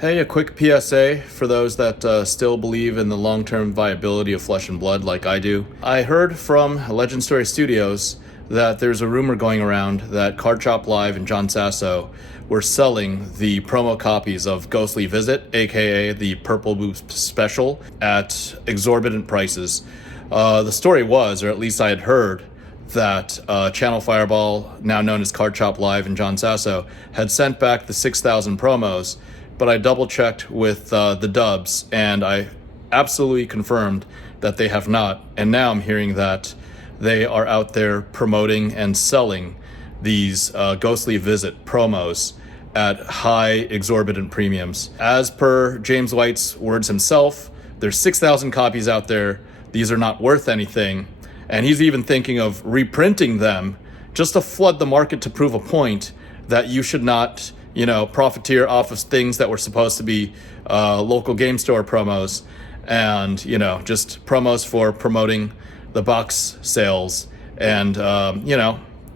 Hey, a quick PSA for those that still believe in the long-term viability of Flesh and Blood like I do. I heard from Legend Story Studios that there's a rumor going around that Card Shop Live and John Sasso were selling the promo copies of Ghostly Visit, aka the Purple Boost Special, at exorbitant prices. The story was, or at least I had heard, that Channel Fireball, now known as Card Shop Live and John Sasso, had sent back the 6,000 promos, but I double-checked with the dubs, and I absolutely confirmed that they have not. And now I'm hearing that they are out there promoting and selling these Ghostly Visit promos at high, exorbitant premiums. As per James White's words himself, there's 6,000 copies out there. These are not worth anything. And he's even thinking of reprinting them just to flood the market to prove a point that you should not, profiteer off of things that were supposed to be local game store promos and, just promos for promoting the box sales and,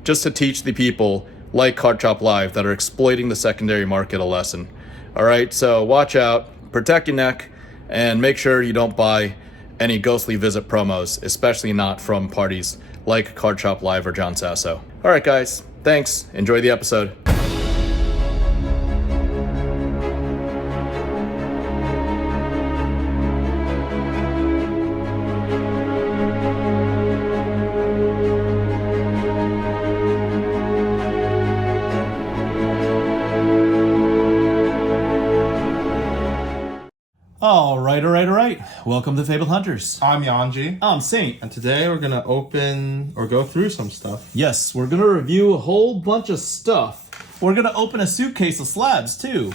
just to teach the people like Card Shop Live that are exploiting the secondary market a lesson. All right, so watch out, protect your neck, and make sure you don't buy any Ghostly Visit promos, especially not from parties like Card Shop Live or John Sasso. All right, guys, thanks. Enjoy the episode. All right. Welcome to FaBled Hunters. I'm Yuanji. I'm Saint. And today we're going to open or go through some stuff. Yes, we're going to review a whole bunch of stuff. We're going to open a suitcase of slabs, too.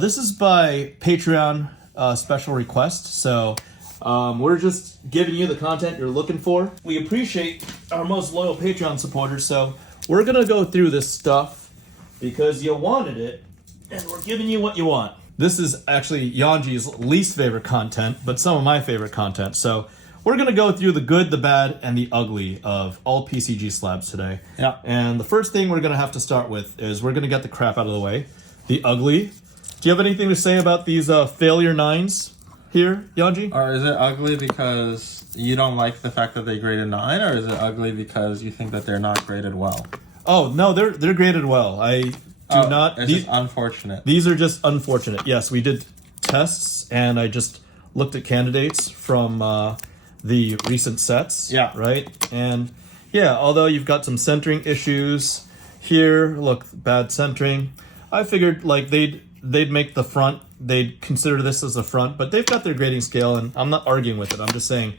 This is by Patreon special request, so we're just giving you the content you're looking for. We appreciate our most loyal Patreon supporters, so we're going to go through this stuff because you wanted it, and we're giving you what you want. This is actually Yuanji's least favorite content, but some of my favorite content. So we're going to go through the good, the bad, and the ugly of all PCG slabs today. Yeah. And the first thing we're going to have to start with is we're going to get the crap out of the way. The ugly. Do you have anything to say about these failure 9s here, Yuanji? Or is it ugly because you don't like the fact that they graded 9, or is it ugly because you think that they're not graded well? Oh, no, they're graded well. It's just unfortunate. These are just unfortunate. Yes, we did tests, and I just looked at candidates from the recent sets. Yeah. Right? And, yeah, although you've got some centering issues here, look, bad centering, I figured, they'd make the front, they'd consider this as a front, but they've got their grading scale, and I'm not arguing with it. I'm just saying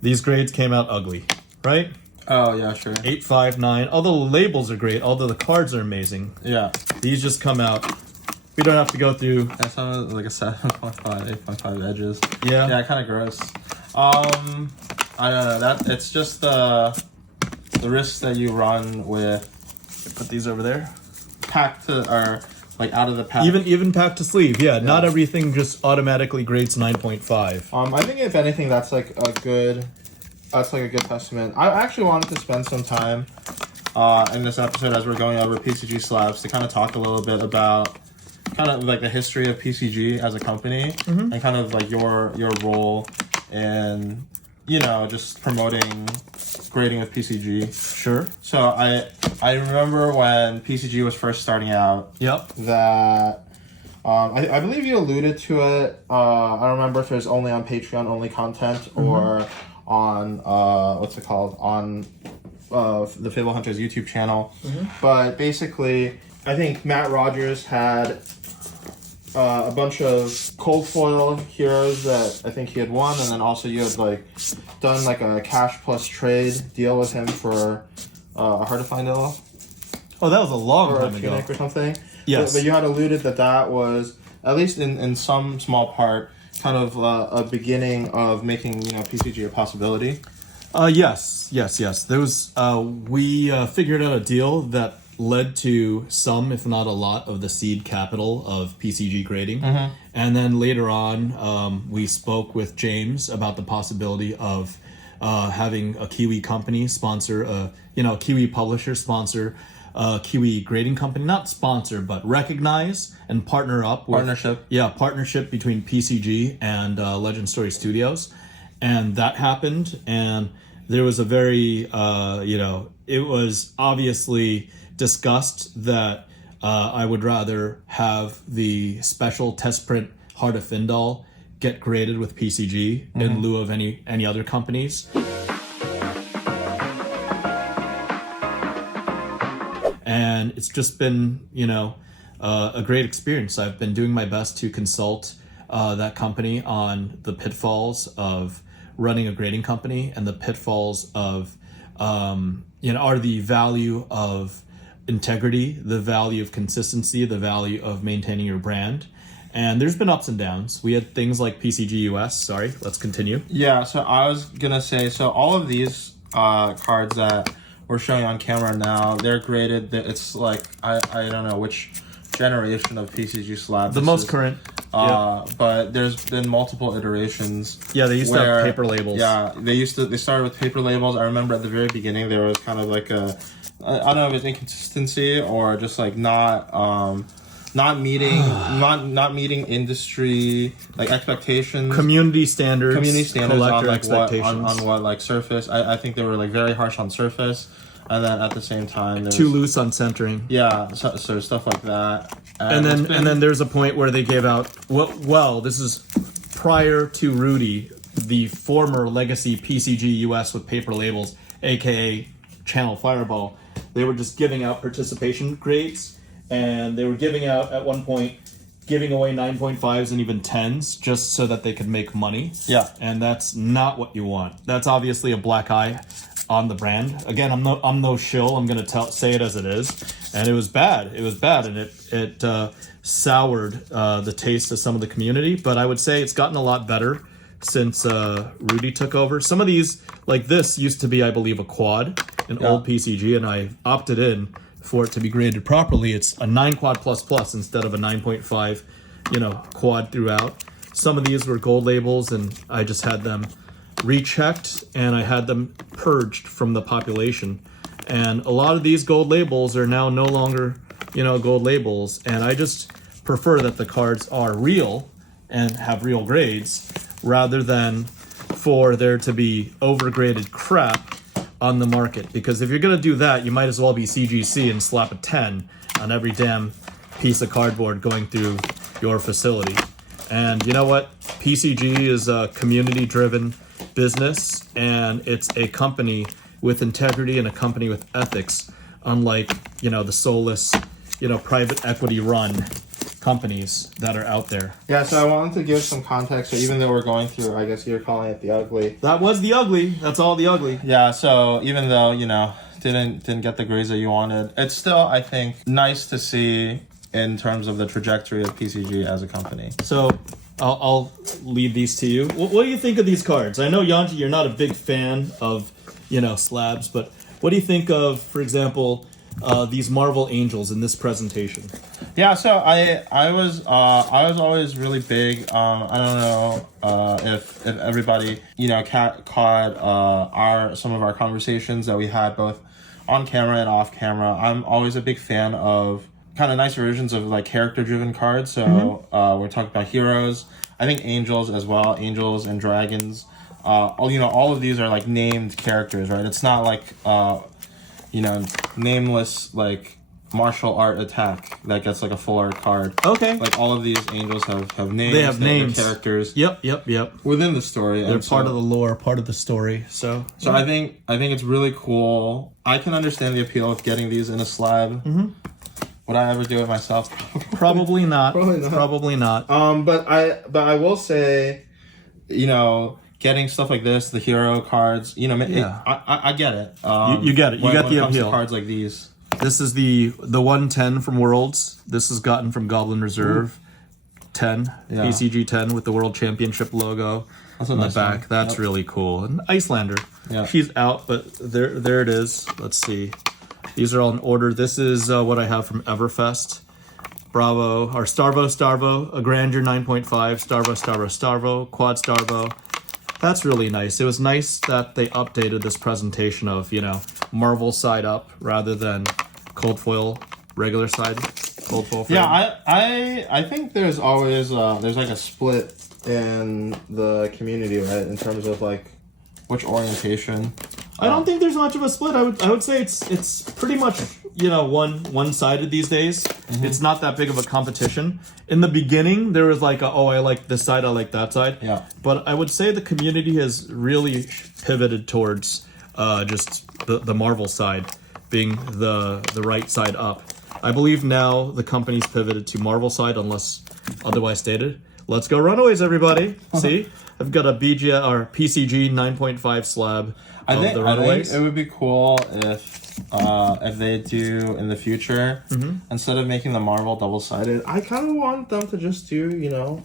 these grades came out ugly, right? Oh, yeah, sure. 8, 5, 9. Although the labels are great, although the cards are amazing. Yeah. These just come out. We don't have to go through. That sounds like a 7.5, 8.5 edges. Yeah. Yeah, kind of gross. I don't know. It's just the risks that you run with. Put these over there. Packed to, or out of the pack. Even packed to sleeve. Yeah, not everything just automatically grades 9.5. I think if anything, that's a good testament. I actually wanted to spend some time in this episode as we're going over PCG slabs to kind of talk a little bit about kind of the history of PCG as a company and kind of your role in just promoting grading with PCG. Sure. So I remember when PCG was first starting out. Yep. That I believe you alluded to it. I don't remember if it was only on Patreon only content or on on the FaBled Hunters YouTube channel. But basically, I think Matt Rogers had a bunch of cold foil heroes that I think he had won, and then also you had done a cash plus trade deal with him for a Hard to Find Illo. Oh, that was a long time ago. Or something. Yes. But you had alluded that was, at least in some small part, kind of a beginning of making PCG a possibility. Yes. There was we figured out a deal that led to some, if not a lot, of the seed capital of PCG grading, and then later on, we spoke with James about the possibility of having a Kiwi company sponsor, a Kiwi publisher sponsor Kiwi grading company, not sponsor, but recognize and partner up with partnership between PCG and Legend Story Studios, and that happened. And there was a very it was obviously discussed that I would rather have the special test print Heart of Findal get graded with PCG in lieu of any other companies. And it's just been, a great experience. I've been doing my best to consult that company on the pitfalls of running a grading company, and the pitfalls of, are the value of integrity, the value of consistency, the value of maintaining your brand. And there's been ups and downs. We had things like PCG US. Sorry, let's continue. Yeah, so I was gonna say, so all of these cards that we're showing on camera now, they're graded. It's like I don't know which generation of PCG slab. The most current. But there's been multiple iterations. Yeah, they used to have paper labels. Yeah, they started with paper labels. I remember at the very beginning there was kind of like I don't know if it's inconsistency or just like not meeting industry like expectations, community standards collector expectations on what like surface. I think they were like very harsh on surface, and then at the same time too loose on centering. Yeah, so stuff like that. And then there's a point where they gave out this is prior to Rudy, the former legacy PCG US with paper labels, aka Channel Fireball. They were just giving out participation grades, and they were giving out at one point giving away 9.5s and even 10s just so that they could make money. Yeah. And that's not what you want. That's obviously a black eye on the brand. Again, I'm no shill. I'm going to say it as it is. And it was bad. And it soured the taste of some of the community. But I would say it's gotten a lot better since Rudy took over. Some of these, like this, used to be, I believe, a quad, old PCG, and I opted in for it to be graded properly. It's a 9 quad plus instead of a 9.5, quad throughout. Some of these were gold labels, and I just had them rechecked, and I had them purged from the population. And a lot of these gold labels are now no longer, gold labels, and I just prefer that the cards are real and have real grades rather than for there to be overgraded crap on the market. Because if you're going to do that, you might as well be CGC and slap a 10 on every damn piece of cardboard going through your facility. And you know what? PCG is a community-driven business, and it's a company with integrity and a company with ethics, unlike, the soulless, private equity-run companies that are out there. Yeah, so I wanted to give some context. So even though we're going through, I guess you're calling it the ugly. That was the ugly. That's all the ugly. Yeah, so even though, didn't get the grades that you wanted, it's still, I think, nice to see in terms of the trajectory of PCG as a company. So I'll leave these to you. What do you think of these cards? I know, Yuanji, you're not a big fan of, slabs, but what do you think of, for example, these Marvel Angels in this presentation? Yeah, so I was always really big. I don't know if everybody caught some of our conversations that we had both on camera and off camera. I'm always a big fan of kind of nice versions of like character-driven cards. So we're talking about heroes. I think angels as well, angels and dragons. All of these are like named characters, right? It's not like nameless like martial art attack that gets like a full art card. Okay. Like all of these angels have names. They have names. Characters. Yep. Within the story. They're part of the lore, part of the story. So I think it's really cool. I can understand the appeal of getting these in a slab. Mm-hmm. Would I ever do it myself? Probably not. Probably not. But I will say, getting stuff like this, the hero cards, I get it. You get it. You get the comes to appeal. Cards like these. This is the 110 from Worlds. This is gotten from Goblin Reserve. 10, PCG 10 with the World Championship logo on the back. One. That's really cool. An Icelander. Yeah. She's out, but there it is. Let's see. These are all in order. This is what I have from Everfest. Bravo, or Starvo, a Grandeur 9.5, Starvo, Quad Starvo. That's really nice. It was nice that they updated this presentation of, Marvel side up rather than cold foil, regular side, cold foil frame? Yeah, I think there's always there's like a split in the community, right, in terms of like which orientation. I don't think there's much of a split. I would say it's pretty much, you know, one-sided these days. It's not that big of a competition. In the beginning, there was like I like this side, I like that side. Yeah. But I would say the community has really pivoted towards just the Marvel side being the right side up. I believe now the company's pivoted to Marvel side unless otherwise stated. Let's go Runaways, everybody. See? I've got a PCG 9.5 slab of the Runaways. I think it would be cool if they do in the future, instead of making the Marvel double-sided, I kind of want them to just do, you know,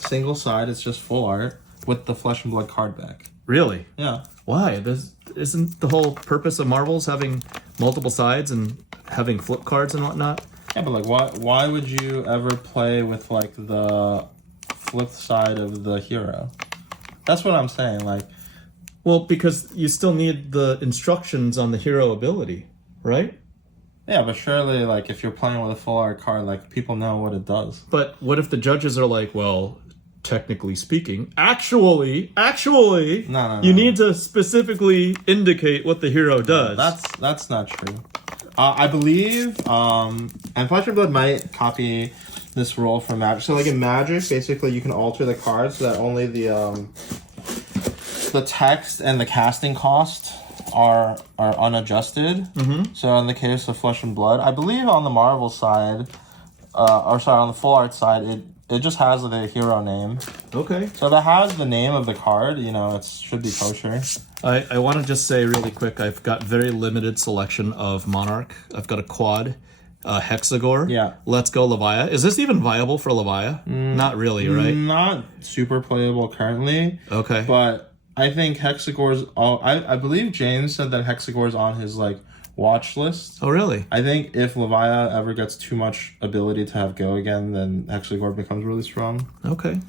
single side. It's just full art with the Flesh and Blood card back. Really? Yeah. Why? Isn't the whole purpose of Marvels having multiple sides and having flip cards and whatnot? Yeah, but like, why would you ever play with like the flip side of the hero? That's what I'm saying. Like, well, because you still need the instructions on the hero ability, right? yeah, but surely, like, if you're playing with a full art card, like, people know what it does. But what if the judges are like, well, technically speaking, actually, No. you need to specifically indicate what the hero does. That's not true. I believe, and Flesh and Blood might copy this rule from Magic. So, like, in Magic, basically, you can alter the cards so that only the text and the casting cost are unadjusted. So in the case of Flesh and Blood, I believe on the Marvel side, on the full art side, it just has the hero name. Okay. So if it has the name of the card, you know, it should be kosher. I want to just say really quick, I've got very limited selection of Monarch. I've got a quad, Hexagore. Yeah. Let's go Levia. Is this even viable for Levia? Not really, right? Not super playable currently. Okay. But I think Hexagore's I believe James said that Hexagore's on his like watch list. Oh really? I think if Levia ever gets too much ability to have go again, then Hexagore becomes really strong. Okay.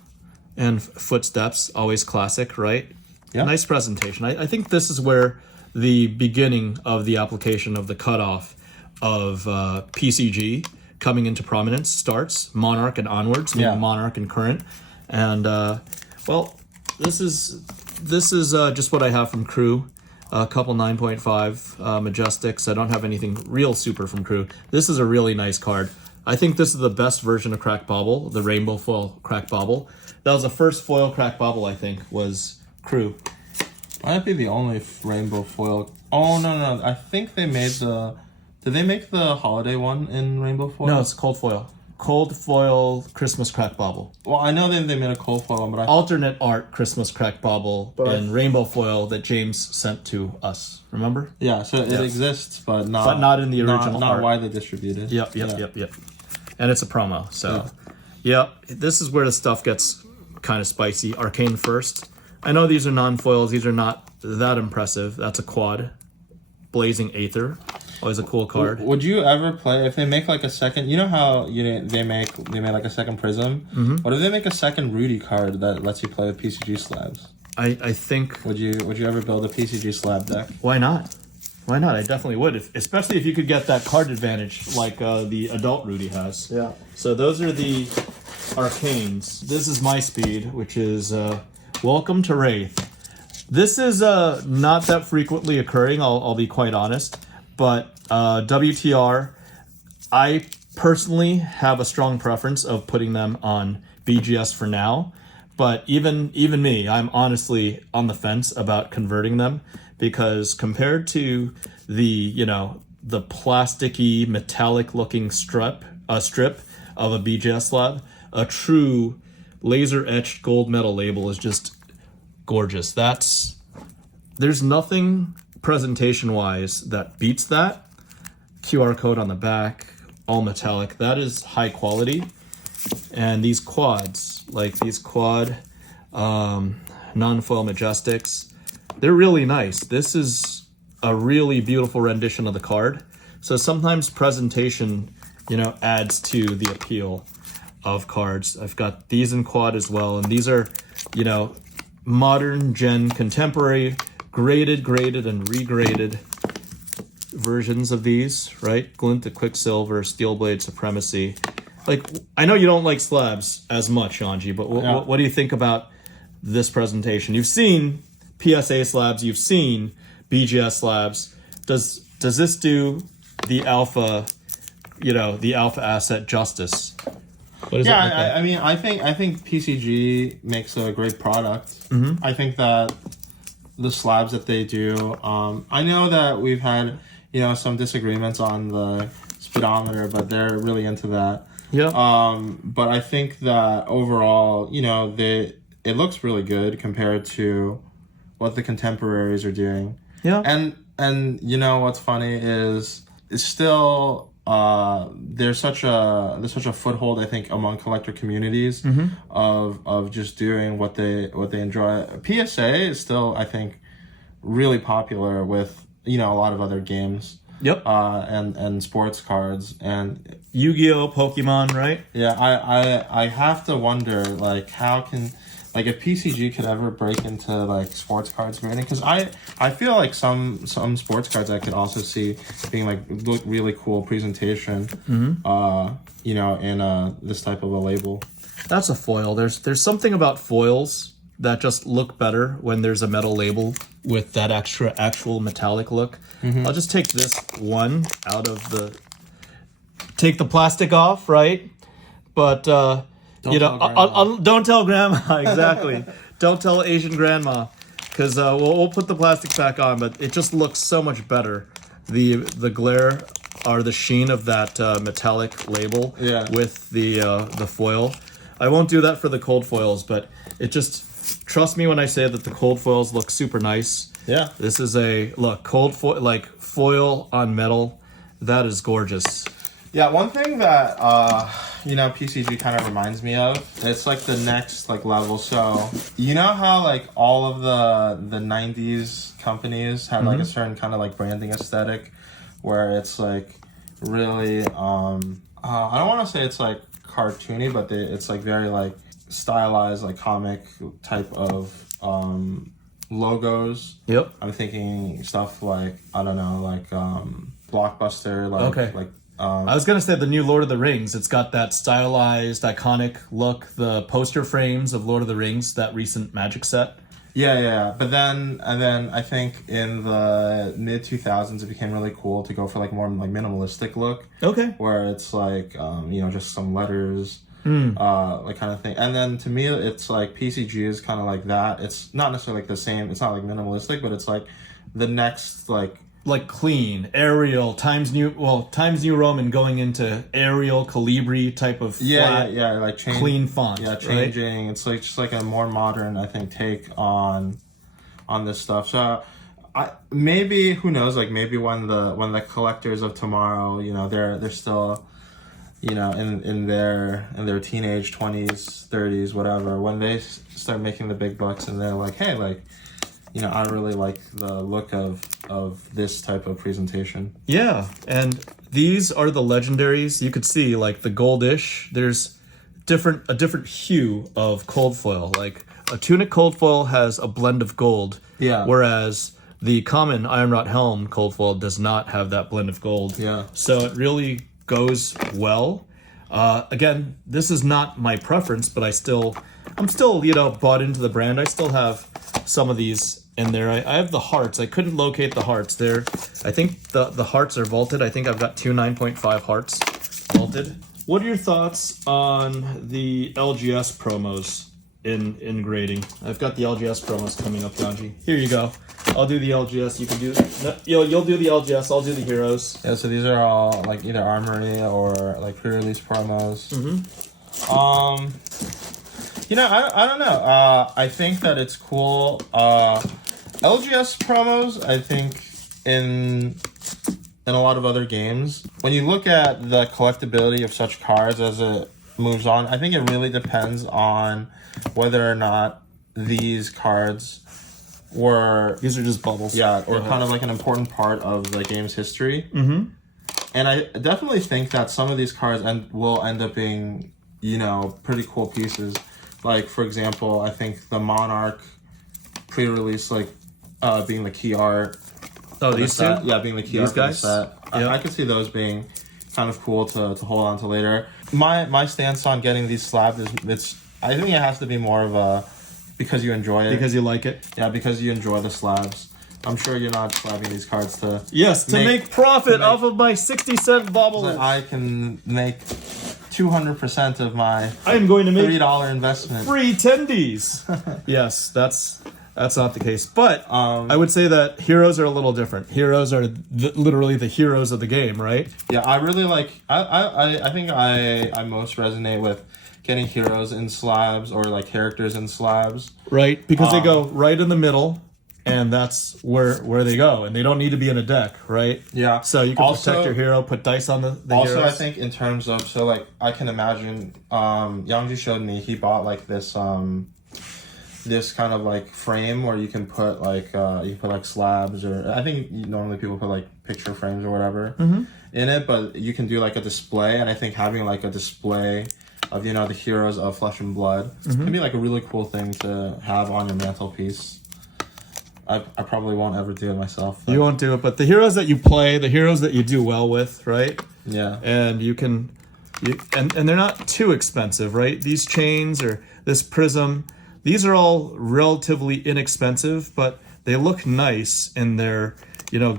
And Footsteps, always classic, right? Yeah. Nice presentation. I think this is where the beginning of the application of the cutoff of PCG coming into prominence starts. Monarch and onwards, Yeah. Monarch and current. And, well, this is just what I have from Crew. A couple 9.5 Majestics. I don't have anything real super from Crew. This is a really nice card. I think this is the best version of Crack Bauble, the Rainbow Foil Crack Bauble. That was the first foil Crack Bauble, I think, was Crew. Might be the only rainbow foil. Oh no! I think they made the. Did they make the holiday one in rainbow foil? No, it's cold foil. Cold foil Christmas Crack Bauble. Well, I know they made a cold foil one, but Alternate art Christmas Crack Bauble But in rainbow foil that James sent to us. Remember? yeah, so it exists, but not in the original not art. widely distributed. Yep. And it's a promo, so this is where the stuff gets kind of spicy. Arcane first. I know these are non-foils. These are not that impressive. That's a quad. Blazing Aether. Always a cool card. Would you ever play if they make like a second? You know how they made like a second Prism. What if they make a second Rudy card that lets you play with PCG slabs? I think. Would you ever build a PCG slab deck? Why not? Why not? I definitely would, especially if you could get that card advantage like the adult Rudy has. Yeah. So those are the Arcanes. This is my speed, which is Welcome to Wraith. This is not that frequently occurring, I'll be quite honest, but WTR, I personally have a strong preference of putting them on BGS for now, but even me, I'm honestly on the fence about converting them, because compared to the plasticky metallic looking strip of a BGS slab, a true laser etched gold metal label is just gorgeous. There's nothing presentation wise that beats that. QR code on the back, all metallic. That is high quality. And these quads, like these quad non-foil Majestics, they're really nice. This is a really beautiful rendition of the card. So sometimes presentation, adds to the appeal of cards. I've got these in quad as well, and these are, modern gen contemporary, graded and regraded. versions of these, right? Glint of Quicksilver, Steelblade Supremacy. Like, I know you don't like Slabs as much, Yuanji, but what do you think about this presentation? You've seen PSA Slabs, you've seen BGS Slabs. Does this do the alpha, the alpha asset justice? What does it look like? I mean, I think PCG makes a great product. I think that the slabs that they do, I know that we've had, some disagreements on the speedometer, but they're really into that. Yeah. But I think that overall, it looks really good compared to what the contemporaries are doing. Yeah. And what's funny is it's still there's such a foothold, I think, among collector communities of just doing what they enjoy. PSA is still, I think, really popular with a lot of other games. Yep. And sports cards and Yu-Gi-Oh, Pokemon, right? Yeah, I have to wonder, like, how can, like, if PCG could ever break into, like, sports cards grading, because I feel like some sports cards I could also see being, like, look really cool presentation, in this type of a label. That's a foil. There's something about foils that just look better when there's a metal label with that actual metallic look. I'll just take this one out of take the plastic off, right? But don't tell grandma. Exactly. Don't tell Asian grandma, because we'll put the plastic back on, but it just looks so much better. The glare or the sheen of that metallic label with the foil. I won't do that for the cold foils, but it just, trust me when I say that the cold foils look super nice. Yeah. This is cold foil, like foil on metal. That is gorgeous. Yeah, one thing that PCG kind of reminds me of, it's like the next level. So you know how like all of the 90s companies had like a certain kind of like branding aesthetic where it's like really I don't want to say it's like cartoony, but it's like very like stylized, like comic type of logos. Yep. I'm thinking stuff like, I don't know, like Blockbuster, like I was gonna say the new Lord of the Rings. It's got that stylized, iconic look. The poster frames of Lord of the Rings, that recent Magic set. Yeah. But then I think in the mid 2000s, it became really cool to go for like more like minimalistic look. Okay. Where it's like just some letters, like kind of thing. And then to me, it's like PCG is kind of like that. It's not necessarily like the same. It's not like minimalistic, but it's like the next like clean Arial Times New Roman going into Arial Calibri type of flat, like clean font. Yeah, changing. Right? It's like just like a more modern, I think, take on this stuff. So maybe, who knows, like maybe when the collectors of tomorrow, they're still in their teenage 20s, 30s, whatever, when they start making the big bucks and they're like, hey, like, I really like the look of this type of presentation. Yeah, and these are the legendaries. You could see, like, the goldish. There's a different hue of cold foil. Like, a tunic cold foil has a blend of gold. Yeah. Whereas the common Ironwrought Helm cold foil does not have that blend of gold. Yeah. So it really goes well. Again, this is not my preference, but I'm still, bought into the brand. I still have some of these in there. I have the hearts. I couldn't locate the hearts there. I think the hearts are vaulted. I think I've got two 9.5 hearts vaulted. What are your thoughts on the LGS promos in grading? I've got the LGS promos coming up, Yuanji. Here you go. I'll do the LGS. You can do. You'll do the LGS. I'll do the heroes. Yeah. So these are all like either Armory or like pre-release promos. I don't know. I think that it's cool. LGS promos, I think, in a lot of other games, when you look at the collectability of such cards as it moves on, I think it really depends on whether or not these cards were... These are just bubbles. Yeah, or kind of like an important part of the game's history. And I definitely think that some of these cards will end up being, pretty cool pieces. Like, for example, I think the Monarch pre-release, being the key art. Oh, for the these set. two? Yeah, being the key These art for the guys? set. Yep. I could see those being kind of cool to hold on to later. My stance on getting these slabs is I think it has to be more of a because you enjoy it. Because you like it? Yeah, because you enjoy the slabs. I'm sure you're not slabbing these cards to make profit off of my 60-cent baubles. so I can make 200% of my I am going to make $3 investment. free tendies. Yes, that's not the case. But I would say that heroes are a little different. Heroes are literally the heroes of the game, right? Yeah, I really like. I think I most resonate with getting heroes in slabs or like characters in slabs. Right, because they go right in the middle, and that's where they go, and they don't need to be in a deck, right? Yeah. So you can Also- protect your hero, put dice on the Also, heroes. I think in terms of like I can imagine. Yuanji showed me he bought like this this kind of like frame where you can put like slabs, or I think normally people put like picture frames or whatever in it, but you can do like a display, and I think having like a display of the heroes of Flesh and Blood can be like a really cool thing to have on your mantelpiece. I probably won't ever do it myself. You won't do it, but the heroes that you play, the heroes that you do well with, right? Yeah. And and they're not too expensive, right? These chains or this prism, these are all relatively inexpensive, but they look nice in their,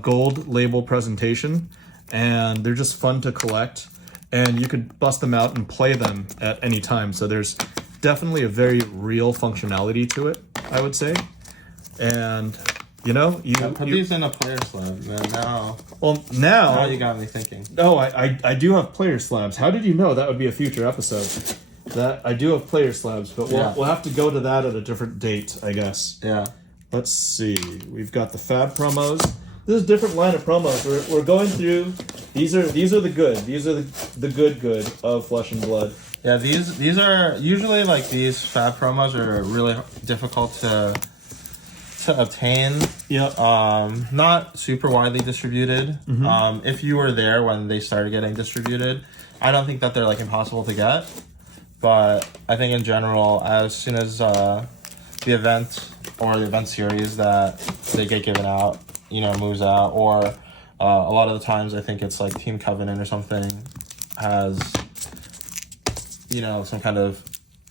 gold label presentation, and they're just fun to collect, and you could bust them out and play them at any time. So there's definitely a very real functionality to it, I would say. And put these in a player slab, man. Now you got me thinking. Oh, I do have player slabs. How did you know that would be a future episode? That I do have player slabs, but we'll have to go to that at a different date, I guess. Yeah. Let's see. We've got the Fab promos. This is a different line of promos. We're going through.Ese are the good. These are the good of Flesh and Blood. Yeah, these are usually like these Fab promos are really difficult to obtain. Yep. Not super widely distributed. If you were there when they started getting distributed, I don't think that they're like impossible to get. But I think in general, as soon as the event or the event series that they get given out, moves out, or a lot of the times I think it's like Team Covenant or something has, some kind of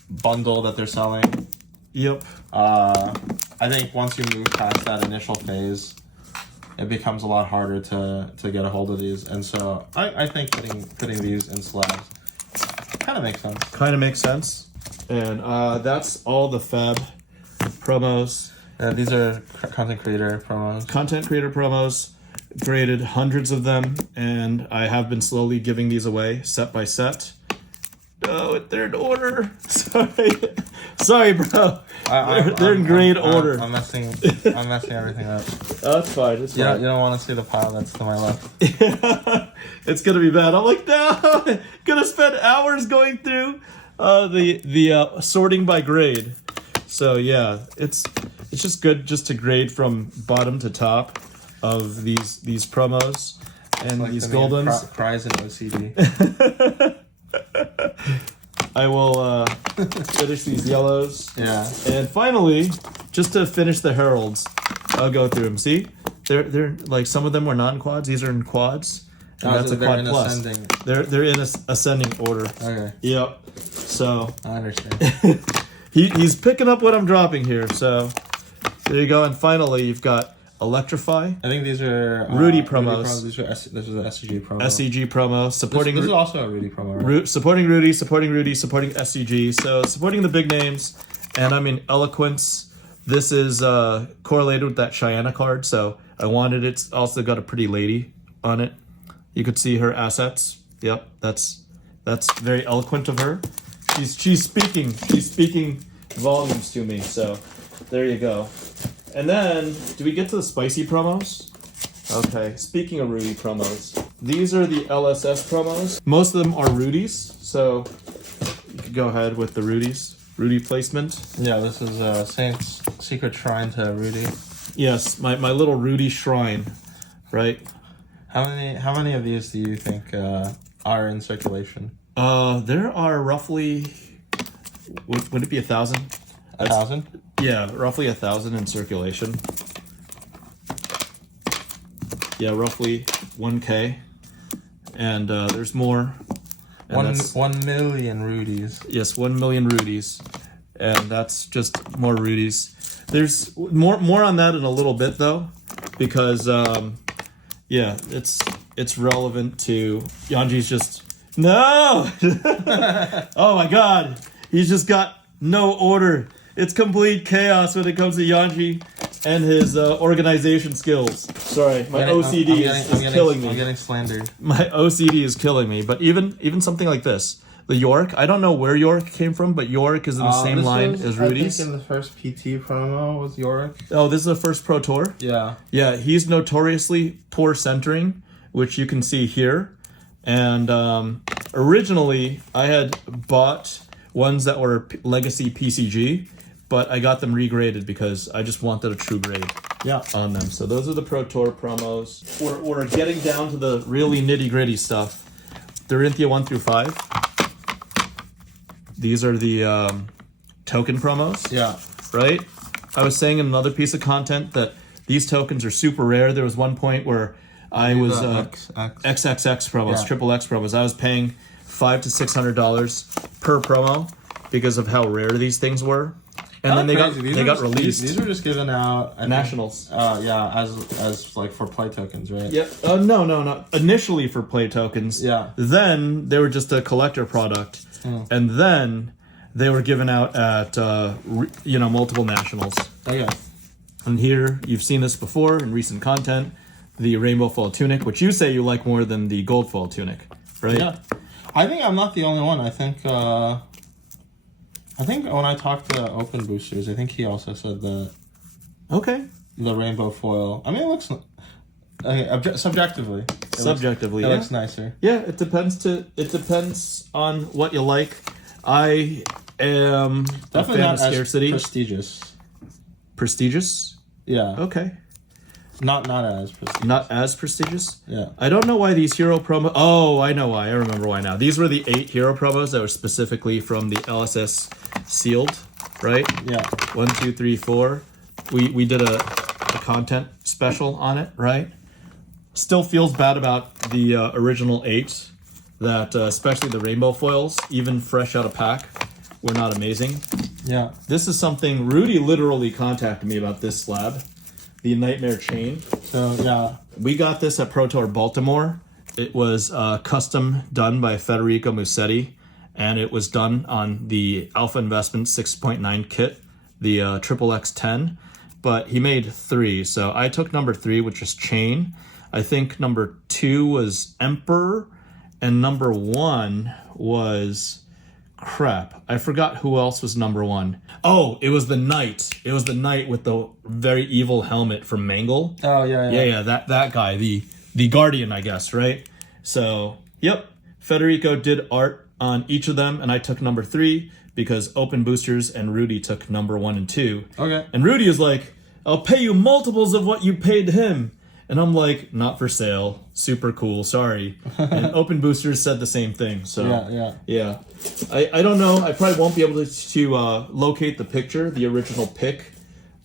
bundle that they're selling. Yep. I think once you move past that initial phase, it becomes a lot harder to get a hold of these. And so I think putting these in slabs kind of makes sense. And that's all the Fab promos. These are content creator promos. Created hundreds of them, and I have been slowly giving these away set by set. Oh, they're in order. Sorry, bro. They're in great order. I'm messing everything up. That's fine. It's fine. You don't want to see the pile that's to my left. It's gonna be bad. I'm like, no, gonna spend hours going through the sorting by grade. So yeah, it's just good just to grade from bottom to top of these promos and like these the gold main ones. Prize and OCD. I will finish these yellows. Yeah. And finally, just to finish the heralds, I'll go through them. See, they're like some of them were non-quads. These are in quads, and that's a quad plus. Ascending. They're in ascending order. Okay. Yep. So I understand. he's picking up what I'm dropping here. So there you go. And finally, you've got Electrify. I think these are Rudy promos. This is an SCG promo. SCG promo supporting. This is also a Rudy promo. Right? Supporting Rudy, supporting SCG. So supporting the big names. And I mean Eloquence. This is correlated with that Cheyenne card. So I wanted it. It's also got a pretty lady on it. You could see her assets. Yep, that's very eloquent of her. She's speaking volumes to me. So there you go. And then, do we get to the spicy promos? Okay, speaking of Rudy promos, these are the LSS promos. Most of them are Rudy's, so you could go ahead with the Rudy placement. Yeah, this is Saint's Secret Shrine to Rudy. Yes, my little Rudy shrine, right? How many of these do you think are in circulation? There are roughly, would it be 1,000? 1,000? Yeah, roughly 1,000 in circulation. Yeah, roughly 1K. And there's more. And 1 million rudies. Yes, 1 million rudies. And that's just more rudies. There's more on that in a little bit, though, because, yeah, it's relevant to... Yuanji's just... No! Oh, my God. He's just got no order. It's complete chaos when it comes to Yuanji and his organization skills. Sorry, my OCD is killing me. I'm getting slandered. My OCD is killing me. But even something like this, the York, I don't know where York came from, but York is in the same line as Rudy's. I think in the first PT promo was York. Oh, this is the first Pro Tour? Yeah. Yeah, he's notoriously poor centering, which you can see here. And originally, I had bought ones that were Legacy PCG, but I got them regraded because I just wanted a true grade on them. So those are the Pro Tour promos. We're getting down to the really nitty-gritty stuff. Dorinthia 1 through 5. These are the token promos. Yeah. Right? I was saying in another piece of content that these tokens are super rare. There was one point where I was XXX promos, triple X promos. I was paying $500 to $600 per promo because of how rare these things were. And then they got released. These were just given out at nationals. As like for play tokens, right? Yeah. No. Initially for play tokens. Yeah. Then they were just a collector product, and then they were given out at multiple nationals. Okay. And here you've seen this before in recent content, the rainbow foil tunic, which you say you like more than the gold foil tunic, right? Yeah. I think I'm not the only one. I think when I talked to Open Boosters, I think he also said that. Okay. The rainbow foil. I mean, it looks subjectively. It looks nicer. Yeah, it depends on what you like. I am definitely a fan not of scarcity. Prestigious. Prestigious? Yeah. Okay. Not as prestigious. Not as prestigious? Yeah. I don't know why these hero promos... Oh, I know why. I remember why now. These were the 8 hero promos that were specifically from the LSS sealed, right? Yeah. 1, 2, 3, 4. We did a content special on it, right? Still feels bad about the original 8, that especially the rainbow foils, even fresh out of pack, were not amazing. Yeah. This is something... Rudy literally contacted me about this slab. The Nightmare Chain. So, yeah. We got this at Pro Tour Baltimore. It was custom done by Federico Musetti, and it was done on the Alpha Investment 6.9 kit, the XXX10. But he made 3, so I took number 3, which is Chain. I think number 2 was Emperor, and number 1 was... Crap, I forgot who else was number 1. Oh, it was the Knight. It was the Knight with the very evil helmet from Mangle. Oh, yeah. Yeah, that guy, the Guardian, I guess, right? So, yep, Federico did art on each of them, and I took number 3 because Open Boosters and Rudy took number 1 and 2. Okay. And Rudy is like, I'll pay you multiples of what you paid him. And I'm like, not for sale. Super cool. Sorry. And Open Boosters said the same thing. So yeah. I don't know. I probably won't be able to locate the picture, the original pic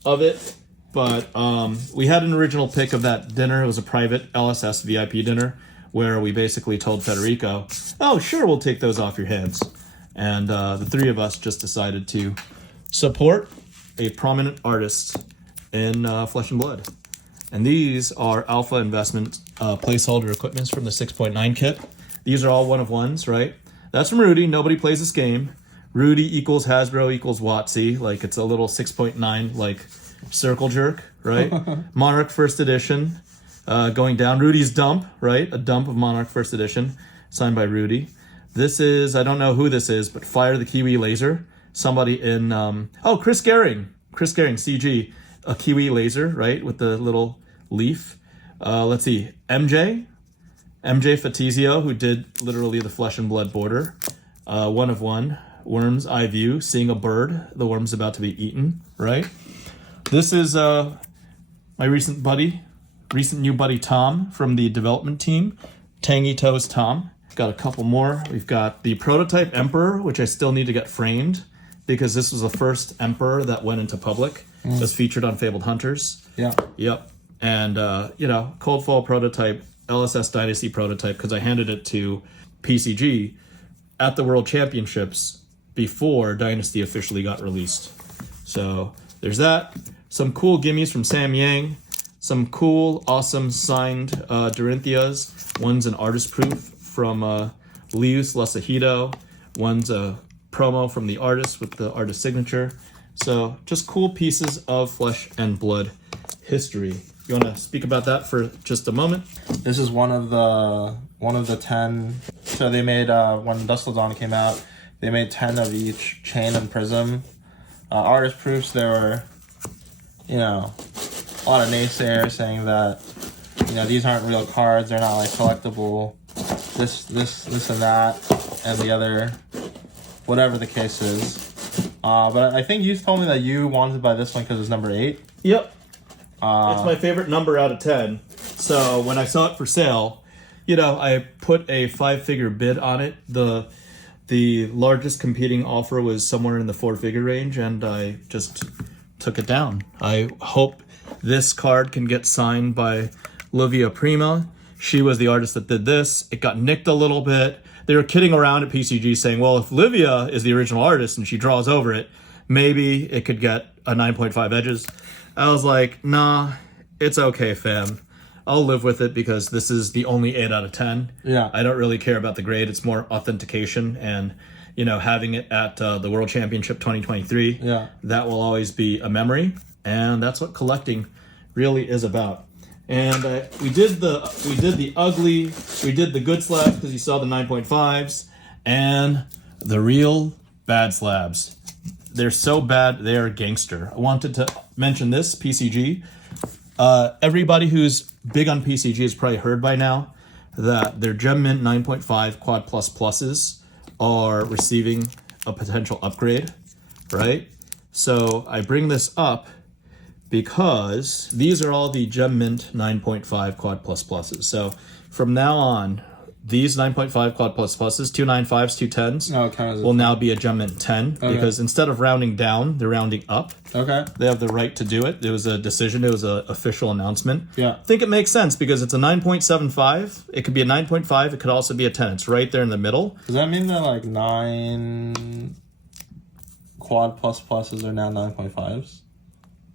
of it. But we had an original pic of that dinner. It was a private LSS VIP dinner where we basically told Federico, oh, sure, we'll take those off your hands. And the 3 of us just decided to support a prominent artist in Flesh and Blood. And these are Alpha Investment placeholder equipments from the 6.9 kit. These are all 1-of-1s, right? That's from Rudy. Nobody plays this game. Rudy equals Hasbro equals WotC. Like, it's a little 6.9, like, circle jerk, right? Monarch First Edition going down. Rudy's Dump, right? A dump of Monarch First Edition, signed by Rudy. This is, I don't know who this is, but Fire the Kiwi Laser. Somebody in, Chris Gehring, CG. A Kiwi laser, right, with the little leaf. Let's see, MJ Fatizio, who did literally the Flesh and Blood border. 1-of-1, Worm's Eye View, seeing a bird, the worm's about to be eaten, right? This is my recent new buddy Tom from the development team, Tangy Toes Tom. Got a couple more. We've got the prototype Emperor, which I still need to get framed because this was the first Emperor that went into public. Was featured on FaBled Hunters. Yeah. Yep. And, cold foil prototype, LSS Dynasty prototype, because I handed it to PCG at the World Championships before Dynasty officially got released. So there's that. Some cool gimmies from Sam Yang. Some cool, awesome signed Dorinthias. One's an artist proof from Lius Lasahito. One's a promo from the artist with the artist signature. So just cool pieces of Flesh and Blood history. You want to speak about that for just a moment? This is one of the 10. So they made when Dust Dawn came out, they made 10 of each chain and prism. Artist proofs. There were, a lot of naysayers saying that, these aren't real cards. They're not like collectible. This and that, and the other, whatever the case is. But I think you told me that you wanted to buy this one because it's number 8. Yep. It's my favorite number out of 10. So when I saw it for sale, I put a 5-figure bid on it. The largest competing offer was somewhere in the 4-figure range, and I just took it down. I hope this card can get signed by Livia Prima. She was the artist that did this. It got nicked a little bit. They were kidding around at PCG saying, well, if Livia is the original artist and she draws over it, maybe it could get a 9.5 edges. I was like, nah, it's okay, fam. I'll live with it because this is the only 8 out of 10. Yeah. I don't really care about the grade. It's more authentication and, having it at the World Championship 2023. Yeah. That will always be a memory. And that's what collecting really is about. And we did the good slabs because you saw the 9.5s and the real bad slabs. They're so bad, they are gangster. I wanted to mention this, PCG. Everybody who's big on PCG has probably heard by now that their Gem Mint 9.5 Quad Plus Pluses are receiving a potential upgrade, right? So I bring this up because these are all the Gem Mint 9.5 Quad Plus Pluses. So from now on, these 9.5 Quad Plus Pluses, 2 9.5s, 2 10s, will now be a Gem Mint 10 because instead of rounding down, they're rounding up. Okay. They have the right to do it. It was a decision. It was an official announcement. Yeah. I think it makes sense because it's a 9.75. It could be a 9.5. It could also be a 10. It's right there in the middle. Does that mean that like 9 Quad Plus Pluses are now 9.5s?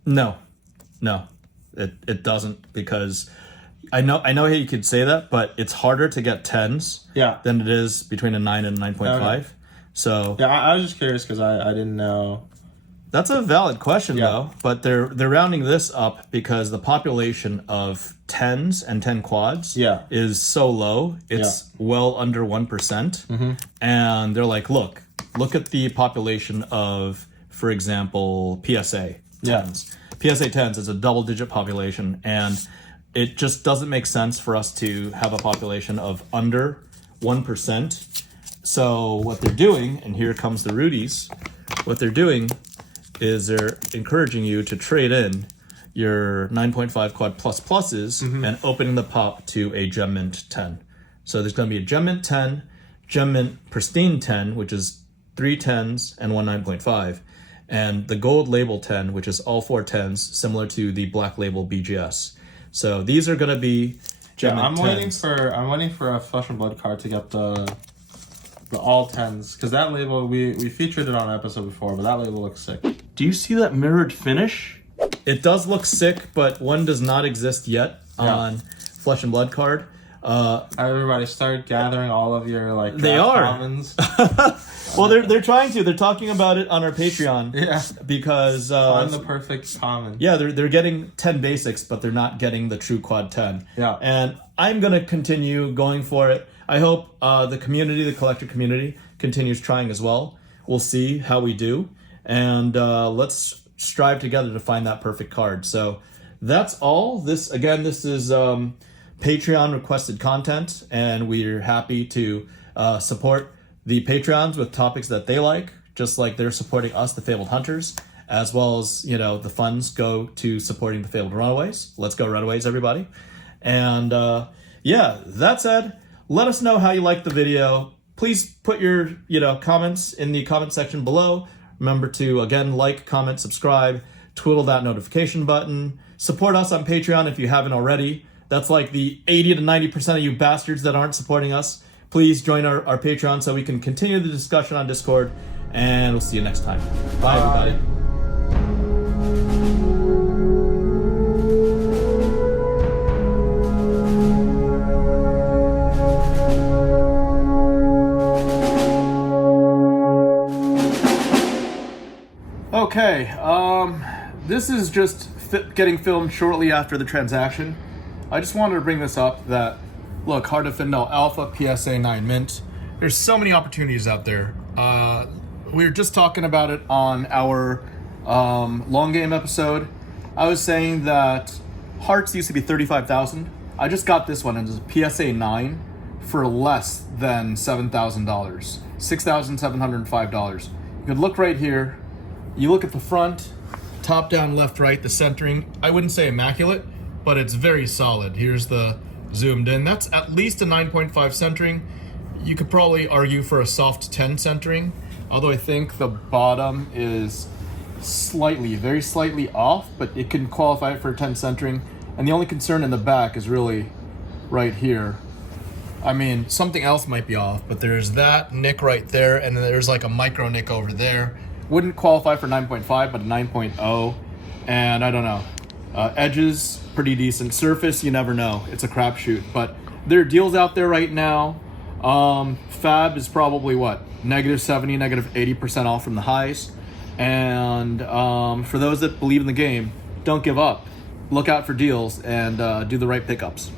No, it doesn't because I know how you could say that, but it's harder to get 10s than it is between a 9 and a 9.5. Okay. So yeah, I was just curious because I didn't know. That's a valid question though, but they're rounding this up because the population of 10s and 10 quads is so low. It's well under 1%. And they're like, look at the population of, for example, PSA 10s. PSA 10s is a double-digit population, and it just doesn't make sense for us to have a population of under 1%. So what they're doing, and here comes the Rudies, what they're doing is they're encouraging you to trade in your 9.5 Quad Plus Pluses and opening the pop to a Gem Mint 10. So there's going to be a Gem Mint 10, Gem Mint Pristine 10, which is 3 10s and 1 9.5, and the Gold Label 10, which is all 4 10s, similar to the Black Label BGS. So these are going to be Gem Mint 10s. I'm waiting for a Flesh and Blood card to get the all 10s, because that label, we featured it on an episode before, but that label looks sick. Do you see that mirrored finish? It does look sick, but one does not exist yet on Flesh and Blood card. Everybody start gathering all of your commons. Well, they're trying to. They're talking about it on our Patreon. Yeah. Because find the perfect common. Yeah, they're getting 10 basics, but they're not getting the true quad 10. Yeah. And I'm gonna continue going for it. I hope the community, the collector community, continues trying as well. We'll see how we do, and let's strive together to find that perfect card. So that's all. This is Patreon requested content, and we're happy to support the Patreons with topics that they like, just like they're supporting us, the Fabled Hunters, as well as, the funds go to supporting the Fabled Runaways. Let's go Runaways, everybody. And that said, let us know how you liked the video. Please put your, comments in the comment section below. Remember to, again, like, comment, subscribe twiddle that notification button. Support us on Patreon if you haven't already. That's like the 80 to 90% of you bastards that aren't supporting us. Please join our Patreon so we can continue the discussion on Discord, and we'll see you next time. Bye, everybody. Okay, this is just getting filmed shortly after the transaction. I just wanted to bring this up that, look, Hard to Findel Alpha, PSA 9 Mint. There's so many opportunities out there. We were just talking about it on our long game episode. I was saying that Hearts used to be 35,000. I just got this one, and it's a PSA 9 for less than $7,000, $6,705. You could look right here. You look at the front, top, down, left, right, the centering. I wouldn't say immaculate, but it's very solid. Here's the zoomed in. That's at least a 9.5 centering. You could probably argue for a soft 10 centering, although I think the bottom is slightly, very slightly off, but it can qualify for a 10 centering. And the only concern in the back is really right here. I mean, something else might be off, but there's that nick right there, and then there's like a micro nick over there. Wouldn't qualify for 9.5, but a 9.0, and I don't know. Edges, pretty decent. Surface, you never know. It's a crapshoot, but there are deals out there right now. Fab is probably what? -70, -80% off from the highs. And for those that believe in the game, don't give up. Look out for deals and do the right pickups.